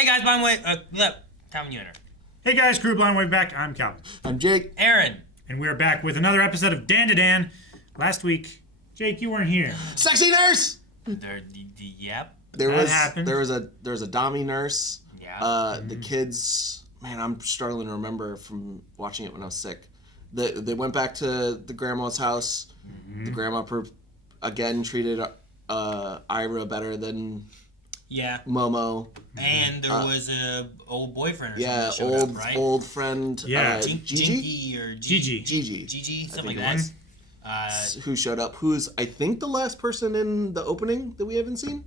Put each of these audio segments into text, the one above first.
Hey guys, blind wave. Calvin Uniter. Hey guys, crew Blind Wave back. I'm Calvin. I'm Jake. Aaron. And we're back with another episode of Dandadan. Last week, Jake, you weren't here. Sexy nurse. Yep. There happened. was a Dommy nurse. Yeah. The kids. Man, I'm struggling to remember from watching it when I was sick. They went back to the grandma's house. Mm-hmm. The grandma again treated Aira better than Momo. And there was a old boyfriend or something that showed old up, right? old friend. Yeah. Gigi or Gigi. Gigi, something like that. Who showed up? Who's I think the last person in the opening that we haven't seen.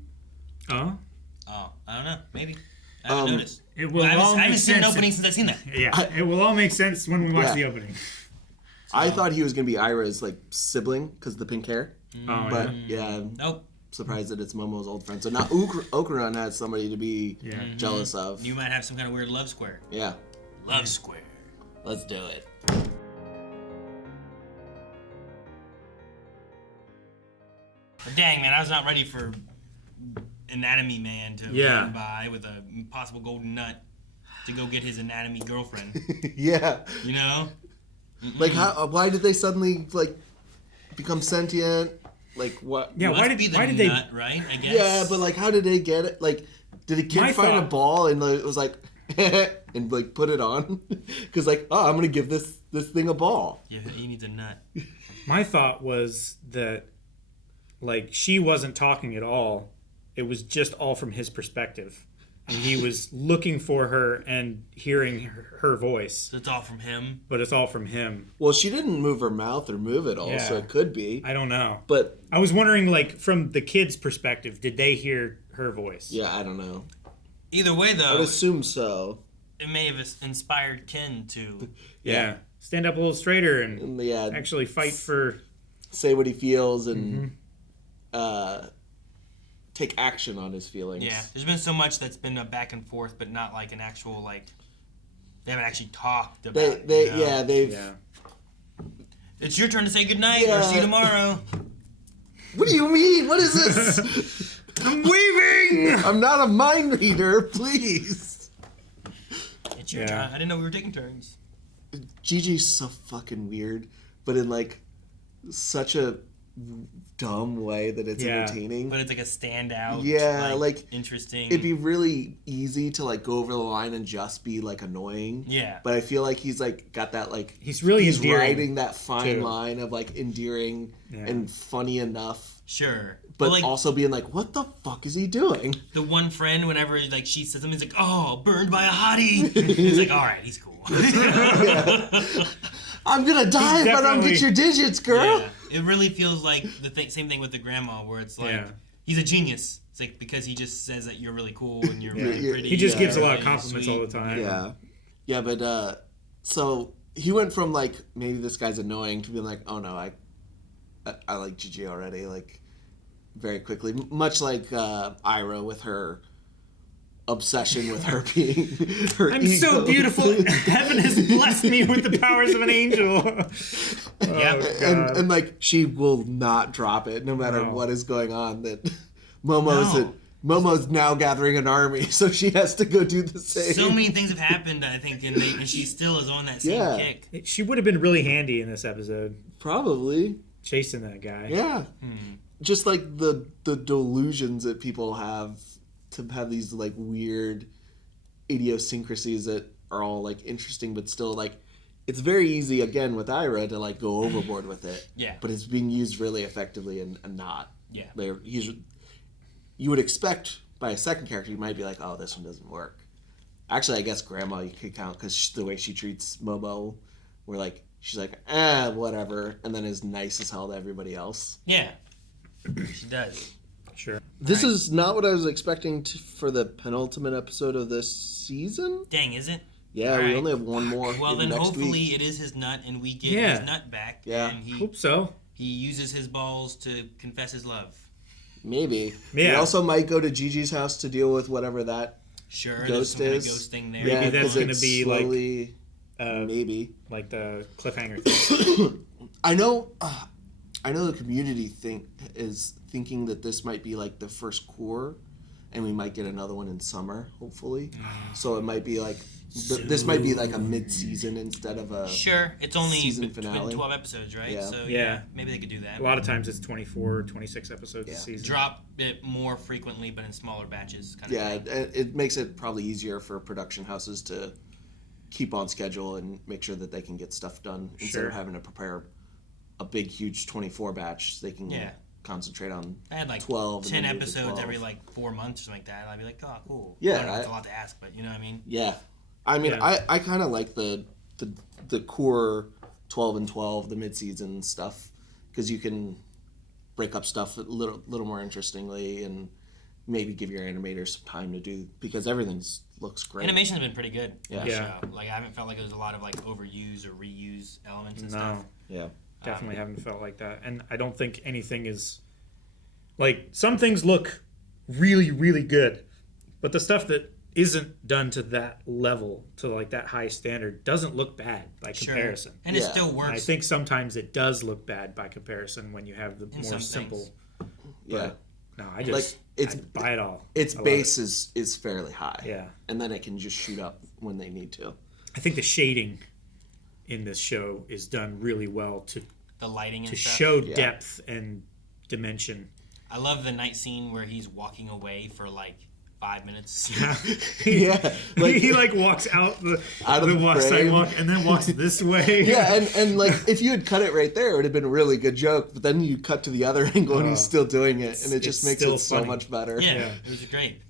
Oh, I don't know. Maybe. I haven't noticed. It will I all haven't make seen an sense. opening since I've seen that. Yeah, it will all make sense when we watch the opening. I thought he was gonna be Aira's like sibling because of the pink hair. But Nope. Surprised that it's Momo's old friend. So now Okurun has somebody to be jealous of. You might have some kind of weird love square. Yeah. Love square. Let's do it. But dang, man, I was not ready for Anatomy Man to run by with a possible golden nut to go get his anatomy girlfriend. Yeah. You know? Like, why did they suddenly, like, become sentient? Like, what? Yeah, why did they... Nut, right? I guess. Yeah, but, like, how did they get it? Like, did a kid find a ball and like, it was like, and, like, put it on? Because, like, oh, I'm going to give this thing a ball. Yeah, he needs a nut. My thought was that, like, she wasn't talking at all. It was just all from his perspective. And he was looking for her and hearing her voice. So it's all from him? But it's all from him. Well, she didn't move her mouth or move it all, so it could be. I don't know. But I was wondering, like, from the kid's perspective, did they hear her voice? Yeah, I don't know. Either way, though... I would assume so. It may have inspired Ken to... Yeah. Stand up a little straighter and actually fight for... Say what he feels and... take action on his feelings. Yeah, there's been so much that's been a back and forth, but not like an actual, like, they haven't actually talked about it. They've... It's your turn to say goodnight or see you tomorrow. What do you mean? What is this? I'm leaving! I'm not a mind reader, please. It's your turn. I didn't know we were taking turns. Gigi's so fucking weird, but in, like, such a... dumb way that it's entertaining, but it's like a standout. Like interesting. It'd be really easy to like go over the line and just be like annoying. Yeah, but I feel like he's like got that like he's riding that fine line of like endearing and funny enough. Sure, but like, also being like, what the fuck is he doing? The one friend, whenever like she says something, he's like, "Oh, burned by a hottie." He's like, "All right, he's cool." I'm gonna die if I don't get your digits, girl. Yeah. It really feels like the same thing with the grandma, where it's like he's a genius. It's like because he just says that you're really cool and you're really pretty. He just gives a lot of compliments all the time. Yeah, but so he went from like maybe this guy's annoying to being like, oh no, I like Gigi already, like very quickly, much like Aira with her obsession with her being her I'm ego. so beautiful. Heaven has blessed me with the powers of an angel. And like she will not drop it no matter what is going on. That Momo's now gathering an army, so she has to go do the same. So many things have happened, I think, and she still is on that same kick. She would have been really handy in this episode. Probably chasing that guy. Yeah, just like the delusions that people have. To have these like weird idiosyncrasies that are all like interesting, but still like it's very easy again with Aira to like go overboard with it. Yeah. But it's being used really effectively and not. Yeah. You would expect by a second character you might be like, oh, this one doesn't work. Actually, I guess Grandma you could count because the way she treats Momo, where like she's like whatever, and then is nice as hell to everybody else. Yeah. She does. Sure. This is not what I was expecting for the penultimate episode of this season. Dang, is it? Yeah, we only have one more. Well, then hopefully it is his nut and we get his nut back. Yeah. And hope so. He uses his balls to confess his love. Maybe. Yeah. He also might go to Gigi's house to deal with whatever that ghost kind is. of ghost thing there. Yeah, maybe that's going to be slowly, like maybe like the cliffhanger thing. I know the community is thinking that this might be like the first core and we might get another one in summer, hopefully. So it might be like this might be like a mid-season instead of a Sure, it's only season been finale. 12 episodes, right? Yeah. So Yeah. maybe they could do that. A lot of times it's 24 or 26 episodes a season. Drop it more frequently, but in smaller batches. Kind Yeah, of thing. it makes it probably easier for production houses to keep on schedule and make sure that they can get stuff done instead of having to prepare a big, huge 24 batch. They can concentrate on I had like 12 10 and then move to episodes 12. every like 4 months or something like that. I'd be like, oh, cool. Yeah, I don't know if it's a lot to ask, but you know what I mean? Yeah. I mean, Yeah. I kind of like the core 12 and 12, the mid-season stuff, because you can break up stuff a little more interestingly and maybe give your animators some time to do, because everything looks great. Animation's been pretty good. Yeah. On the Yeah. show. Like I haven't felt like there was a lot of like overuse or reuse elements and No. stuff. Yeah. Definitely haven't felt like that. And I don't think anything is... Like, some things look really, really good. But the stuff that isn't done to that level, to like that high standard, doesn't look bad by comparison. And it Yeah. still And works. I think sometimes it does look bad by comparison when you have the In more some simple... things. Yeah. No, I just... it's I buy it all. its I love base is fairly high. Yeah. And then it can just shoot up when they need to. I think the shading in this show is done really well to The lighting and stuff. show depth and dimension. I love the night scene where he's walking away for like 5 minutes. Yeah. Like, he like walks out the frame. sidewalk and then walks this way. Yeah, and like if you had cut it right there, it would have been a really good joke. But then you cut to the other angle and he's still doing it, and it just it's makes still it so funny. much better. Yeah, it was great.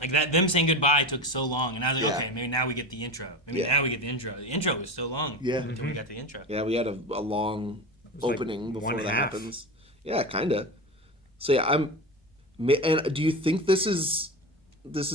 Like that, them saying goodbye took so long, and I was like, Yeah. okay, maybe now we get the intro. Maybe Yeah. now we get the intro. The intro was so long Yeah. until we got the intro. Yeah, we had a long like opening before 1.5. that happens. Yeah, kind of. So yeah, and do you think this is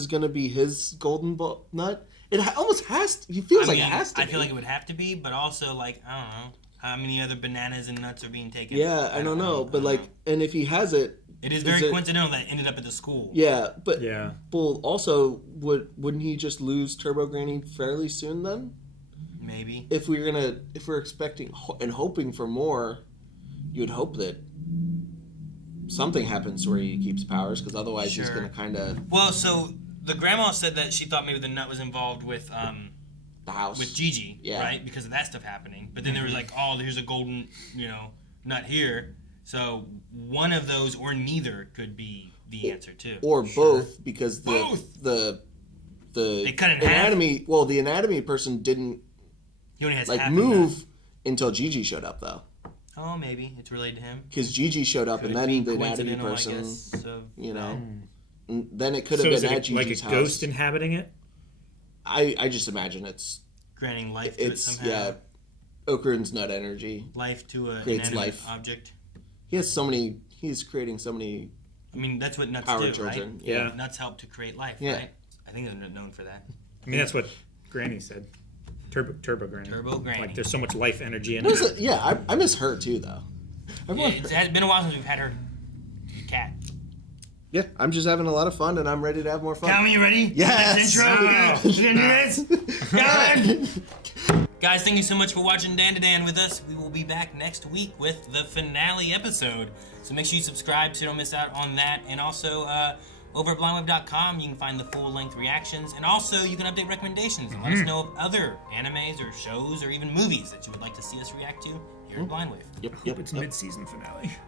gonna be his golden nut? It almost has to. He feels like it has to. I feel like it would have to be, but also like I don't know how many other bananas and nuts are being taken. Yeah, I don't know, but like, and if he has it, it is very coincidental that it ended up at the school. Yeah, but Yeah. Well, also, wouldn't he just lose Turbo Granny fairly soon then? Maybe. If we're expecting and hoping for more, you'd hope that something happens where he keeps powers, because otherwise he's gonna kind of Well, so the grandma said that she thought maybe the nut was involved with the house with Jiji, Yeah. right? Because of that stuff happening. But then there was like, oh, here's a golden, nut here. So one of those or neither could be the answer too. or both, because Both! the They cut it in half? anatomy. Well, the anatomy person didn't He only has like half of the nut. move until Gigi showed up though, Oh, maybe it's related to him. because Gigi showed up Could and it then be the anatomy coincidental, I person, guess, of you know, that? and then it could have So is been at it like a Gigi's house. ghost inhabiting it? I just imagine Granting life to it it's somehow. yeah, Okarun's nut energy. Life to a Creates inanimate life. object. He has so many. He's creating so many I mean, that's what nuts power do, children. right? Yeah. Nuts help to create life, Yeah. right? I think they're known for that. I mean, that's what Granny said. Turbo Granny. Turbo Granny. Like, there's so much life energy in What is it. it? Yeah, I miss her too, though. Yeah, it has been a while since we've had her cat. Yeah, I'm just having a lot of fun, and I'm ready to have more fun. Calvin, you ready? Yes! This intro? No. You gonna do this? Calvin! Guys, thank you so much for watching Dandadan with us. We will be back next week with the finale episode. So make sure you subscribe so you don't miss out on that. And also, over at blindweb.com, you can find the full-length reactions. And also, you can update recommendations and let us know of other animes or shows or even movies that you would like to see us react to here at Blindwave. Yep, Hope it's mid-season finale.